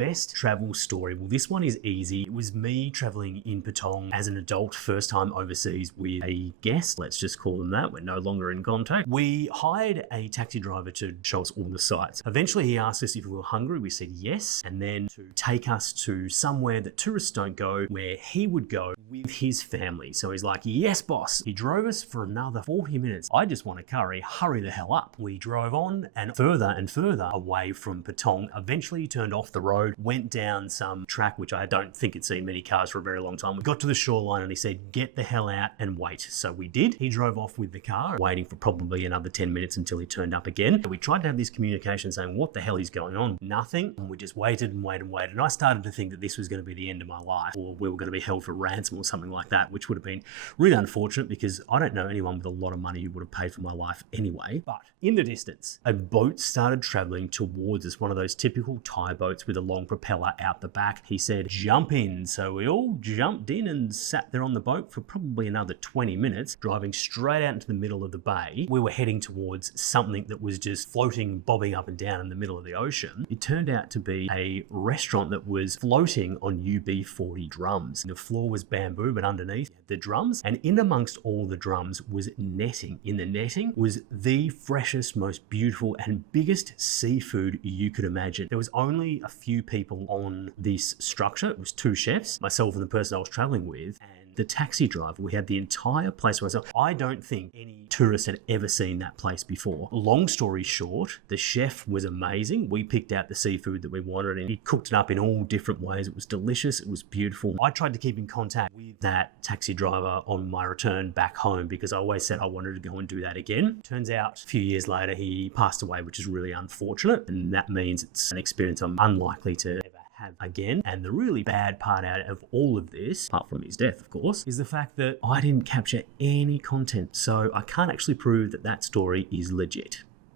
best travel story. Well, this one is easy. It was me traveling in Patong as an adult, first time overseas with a guest. Let's just call them that. We're no longer in contact. We hired a taxi driver to show us all the sights. Eventually, he asked us if we were hungry. We said yes, and then to take us to somewhere that tourists don't go, where he would go with his family. So he's like, yes, boss. He drove us for another 40 minutes. I just want a curry. Hurry the hell up. We drove on and further away from Patong. Eventually, he turned off the road, went down some track, which I don't think had seen many cars for a very long time. We got to the shoreline and he said, get the hell out and wait. So we did. He drove off with the car, waiting for probably another 10 minutes until he turned up again. We tried to have this communication saying, what the hell is going on? Nothing. And we just waited and waited and waited. And I started to think that this was going to be the end of my life, or we were going to be held for ransom or something like that, which would have been really unfortunate because I don't know anyone with a lot of money who would have paid for my life anyway. But in the distance, a boat started traveling towards us, one of those typical Thai boats with a long propeller out the back. He said, jump in. So we all jumped in and sat there on the boat for probably another 20 minutes, driving straight out into the middle of the bay. We were heading towards something that was just floating, bobbing up and down in the middle of the ocean. It turned out to be a restaurant that was floating on UB40 drums. The floor was bamboo, but underneath the drums, and in amongst all the drums was netting. In the netting was the freshest, most beautiful and biggest seafood you could imagine. There was only a few people on this structure. It was 2 chefs, myself and the person I was traveling with, and the taxi driver. We had the entire place to ourselves. I don't think any tourist had ever seen that place before. Long story short, the chef was amazing. We picked out the seafood that we wanted and he cooked it up in all different ways. It was delicious. It was beautiful. I tried to keep in contact with that taxi driver on my return back home because I always said I wanted to go and do that again. Turns out a few years later, he passed away, which is really unfortunate. And that means it's an experience I'm unlikely to ever have again. And the really bad part out of all of this, apart from his death of course, is the fact that I didn't capture any content. So I can't actually prove that that story is legit.